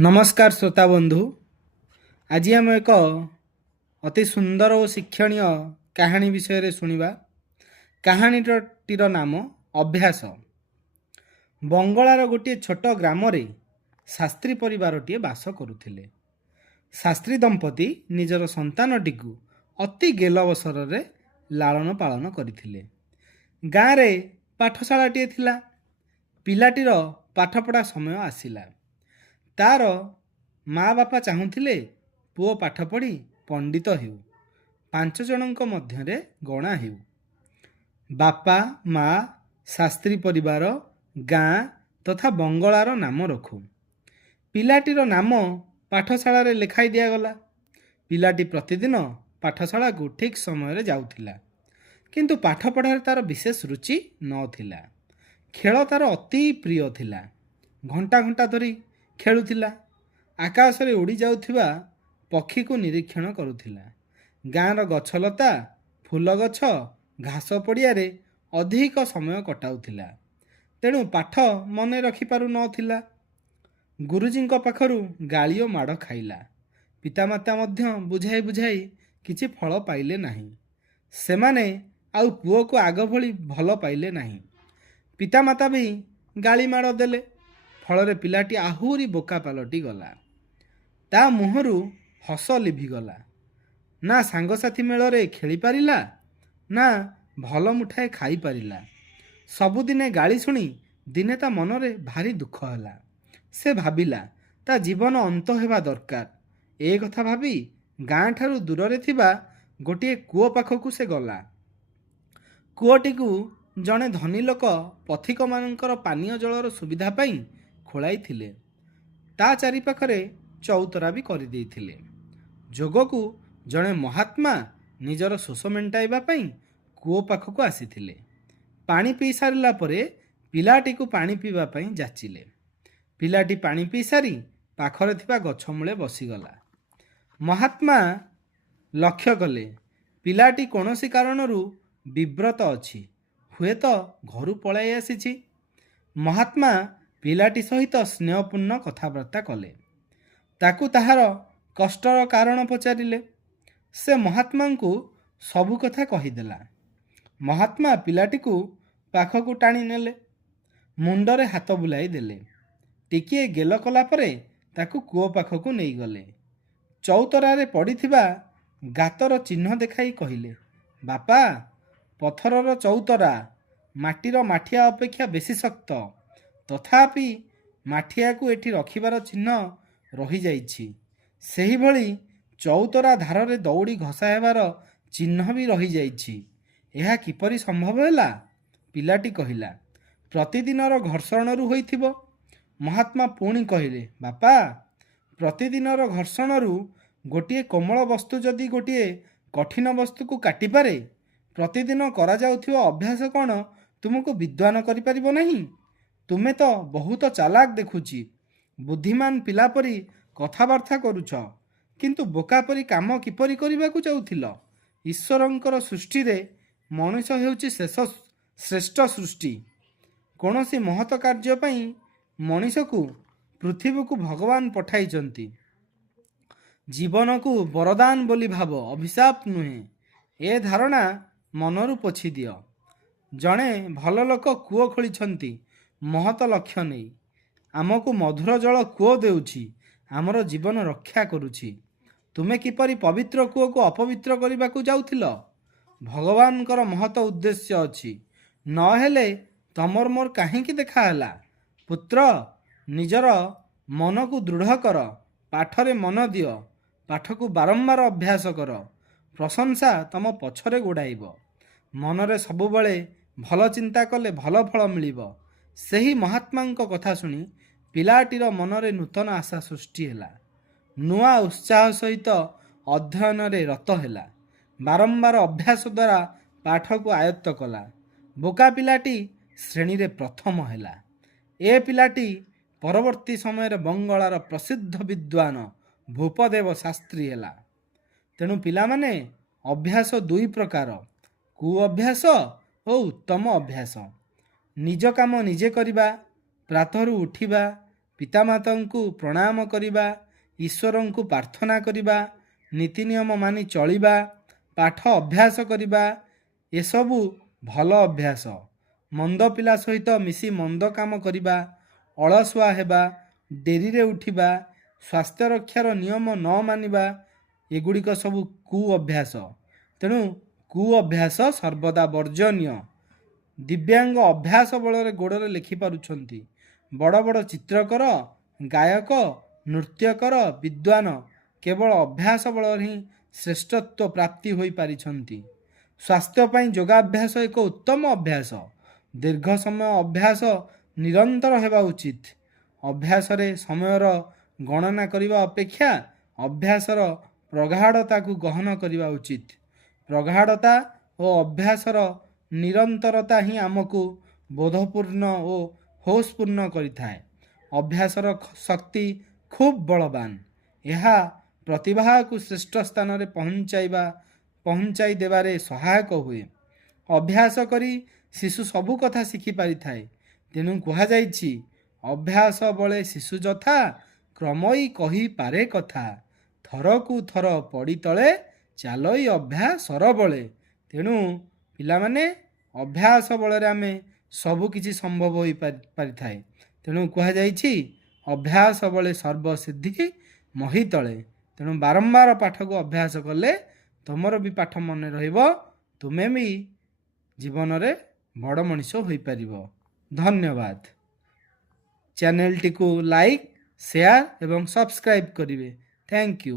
नमस्कार श्रोता बंधु। आज आम एक अति सुंदर और शिक्षणीय कहानी विषय शुणा। कहानीटीर नाम अभ्यास। बंगलार गोटे छोट ग्राम शास्त्री परिवारटीए बास करुथिले। शास्त्री दंपति निजर संतानटी को अति गेलवसर लालन पालन करथिले। गाँव में पाठशालाटीए थिला। पिलाटीर पाठपढ़ा समय आसिला। तार माँ बापा चाहूले पुओ पाठ पढ़ी पंडित हेउ, 5 जनक मध्य गणा हेउ। बापा माँ शास्त्री परिवार गाँ तथा बंगलार नाम रखु। पिलाटीर नाम पाठशाला रे लेखाई दियागला। पिलाटी प्रतिदिन पाठशाला को ठीक समय जाउथिला, किंतु पाठ पढ़ार तार विशेष रुचि नथिला। खेल तार अति प्रिय थिला। घंटा घंटा धरी खेलुथिला। आकाश रे उड़ी जाउथिबा पक्षी को निरीक्षण करुथिला। गाँर गछलता, फूल गछ, घास पड़िया रे अधिक समय कटाउथिला। तेणु पाठ मन रखि पारु नथिला। गुरुजी पाखरु गालिओ माड़ खाइला। पितामाता मध्य बुझाई बुझाई किछि फल पाइले नाही। सेमाने आउ पुओ को आग भली भल पाइले नाही। पितामाता भी गाली माड़ देले। फल पिलाटी आहुरी बोका पलटि गला। ता मुहरु हस लिभिगला। ना सांगसाथी मेल रे खेली पारिला, ना भल मुठाए खाई पारिला। सबुदिने गाली शुणी दिने ता मनरे भारी दुख होला। से भाबिला ता जीवन अंत हेबा दरकार। ए कथा भाबी गाँ ठारू दूर रे थिबा गोटे कूओ पाखकु से गला। कूओटी को जड़े धनी लोक पथिक मानकर पानीय जलर सुविधा पाई खोलाई थिले। ता चारि पाखरे चौतरा भी कर देइथिले। जोगकु जड़े महात्मा निजर शोष मेंटाइबा पाई कूओ पाखकु आसीथिले। पानी पी सारिला परे पिलाटी को पानी पीवा पाई जाचिले। पिलाटी पानी पी सारी पाखरे थिबा गछ मूले बसीगला। महात्मा लक्ष्य कले पिलाटी कौनसी कारणरू विव्रत अछि, हुए तो घरु पलाई आसीछि। महात्मा पिलाटी सहित स्नेहपूर्ण कथबार्ता कले। ताकू ताहार कष्टर कारण पचारिले। से महात्मा को सबु कथा कहीदेला। महात्मा पिलाटी को पाखकु टाणी नेले। मुंडरे हाथ बुलाई देले। टिकिए गेल कला परे ताकू कूओ पाखकु नहीं गले। चौतरारे पड़िथिबा गातर चिन्ह देखाई कहिले, बापा पथरर चौतरा माटीर माठिया अपेक्षा बेसी शक्त, तथापि माठिया को एठी रखिबार चिन्ह रही जाइछि। सेही भली चौतरा धार दौड़ी घसा हेबार चिन्ह भी रही जाइछि। एहा किपरि संभव हैला? पिलाटी कहिला, प्रतिदिनर घर्षणरू होइथिबो। महात्मा पुणी कहिले, बापा प्रतिदिनर घर्षणरू गोटिए कोमल वस्तु जदि गोटिए कठिन वस्तु को काटी पारे, प्रतिदिन करा जाउथिबा अभ्यास कौन तुमको विद्वान करि परिबो नहीं? तुमे तो बहुत चालाक देखुची। बुद्धिमान पिला परी कथबार्ता करुछ, किंतु बोका परी काम किपरि करिबाकु चाउथिल? ईश्वरंकर सृष्टि रे मनुष्य हेउची श्रेष्ठ सृष्टि। कौनसी महत कार्य पई मनुष्य को पृथ्वी को भगवान पठाइचंती। जीवन को वरदान बोली भाव, अभिशाप नुहे। ए धारणा मनरू पोछि दियो। जड़े भल लोक कूओ खोलिछंती महत लक्ष्य नहीं। आमको मधुर जल कूओ देउछि, आमर जीवन रक्षा करुछि। तुमे किपरि पवित्र कूओ को अपवित्र करने जाउथिल? भगवानकर महत उद्देश्य अछि। नहेले तमर मोर काहींकी देखाला? पुत्र निजर मन को दृढ़ कर, पाठरे मन दियो, पाठ को बारंबार अभ्यास कर। प्रशंसा तम पछरे गोड़ाइब। मनरे सबुबले भल चिंता कले भल फल मिलिब। सेही महात्मा कथा शुणी पिलाटीर मनरे नूतन आशा सृष्टि हैला। नुआ उत्साह सहित अध्ययन रे रत हैला। बारंबार अभ्यास द्वारा पाठ को आयत्त कला। बोका पिलाटी श्रेणी रे प्रथम हैला। ए पिलाटी परवर्ती समय बंगलार प्रसिद्ध विद्वान भूपदेव शास्त्री हैला। तेणु पिला माने अभ्यास दुई प्रकार, कु अभ्यास और उत्तम अभ्यास। निज काम निजे करिबा, प्रातरू उठिबा, ପିତାମାତାଙ୍କୁ ପ୍ରଣାମ କରିବା, ଈଶ୍ୱରଙ୍କୁ ପ୍ରାର୍ଥନା କରିବା, ନୀତି ନିୟମ ମାନି ଚଳିବା, ପାଠ ଅଭ୍ୟାସ କରିବା, ଏସବୁ ଭଲ ଅଭ୍ୟାସ। ମନ୍ଦ ପିଲା ସହିତ ମିଶି ମନ୍ଦ କାମ କରିବା, ଅଳସୁଆ ହେବା, ଡେରିରେ ଉଠିବା, ସ୍ୱାସ୍ଥ୍ୟ ରକ୍ଷାର ନିୟମ ନ ମାନିବା, ଏଗୁଡ଼ିକ ସବୁ କୁଅଭ୍ୟାସ। ତେଣୁ କୁଅଭ୍ୟାସ ସର୍ବଦା ବର୍ଜନୀୟ। ଦିବ୍ୟାଙ୍ଗ ଅଭ୍ୟାସ ବଳରେ ଗୋଡ଼ରେ ଲେଖିପାରୁଛନ୍ତି। ବଡ଼ ବଡ଼ ଚିତ୍ରକର, ଗାୟକ, ନୃତ୍ୟକର, ବିଦ୍ୱାନ କେବଳ ଅଭ୍ୟାସ ବଳରେ ହିଁ ଶ୍ରେଷ୍ଠତ୍ୱ ପ୍ରାପ୍ତି ହୋଇପାରିଛନ୍ତି। ସ୍ୱାସ୍ଥ୍ୟ ପାଇଁ ଯୋଗାଭ୍ୟାସ ଏକ ଉତ୍ତମ ଅଭ୍ୟାସ। ଦୀର୍ଘ ସମୟ ଅଭ୍ୟାସ ନିରନ୍ତର ହେବା ଉଚିତ। ଅଭ୍ୟାସରେ ସମୟର ଗଣନା କରିବା ଅପେକ୍ଷା ଅଭ୍ୟାସର ପ୍ରଗାଢ଼ତାକୁ ଗହନ କରିବା ଉଚିତ। ପ୍ରଗାଢ଼ତା ଓ ଅଭ୍ୟାସର ନିରନ୍ତରତା ହିଁ ଆମକୁ ବୋଧପୂର୍ଣ୍ଣ ଓ ହୋସପୂର୍ଣ୍ଣ କରିଥାଏ। ଅଭ୍ୟାସର ଶକ୍ତି ଖୁବ୍ ବଳବାନ। ଏହା ପ୍ରତିଭାକୁ ଶ୍ରେଷ୍ଠ ସ୍ଥାନରେ ପହଞ୍ଚାଇ ଦେବାରେ ସହାୟକ ହୁଏ। ଅଭ୍ୟାସ କରି ଶିଶୁ ସବୁ କଥା ଶିଖିପାରିଥାଏ। ତେଣୁ କୁହାଯାଇଛି, ଅଭ୍ୟାସ ବଳେ ଶିଶୁ ଯଥା, କ୍ରମଇ କହିପାରେ କଥା। ଥରକୁ ଥର ପଡ଼ି ତଳେ, ଚାଲଇ ଅଭ୍ୟାସର ବଳେ। ତେଣୁ ପିଲାମାନେ, ଅଭ୍ୟାସ ବଳରେ ଆମେ ସବୁକିଛି ସମ୍ଭବ ହୋଇପାରିଥାଏ। ତେଣୁ କୁହାଯାଇଛି, ଅଭ୍ୟାସ ବଳେ ସର୍ବସିଦ୍ଧି ମହି ତଳେ। ତେଣୁ ବାରମ୍ବାର ପାଠକୁ ଅଭ୍ୟାସ କଲେ ତୁମର ବି ପାଠ ମନେ ରହିବ, ତୁମେ ବି ଜୀବନରେ ବଡ଼ ମଣିଷ ହୋଇପାରିବ। ଧନ୍ୟବାଦ। ଚ୍ୟାନେଲଟିକୁ ଲାଇକ୍, ସେୟାର ଏବଂ ସବସ୍କ୍ରାଇବ୍ କରିବେ। Thank you.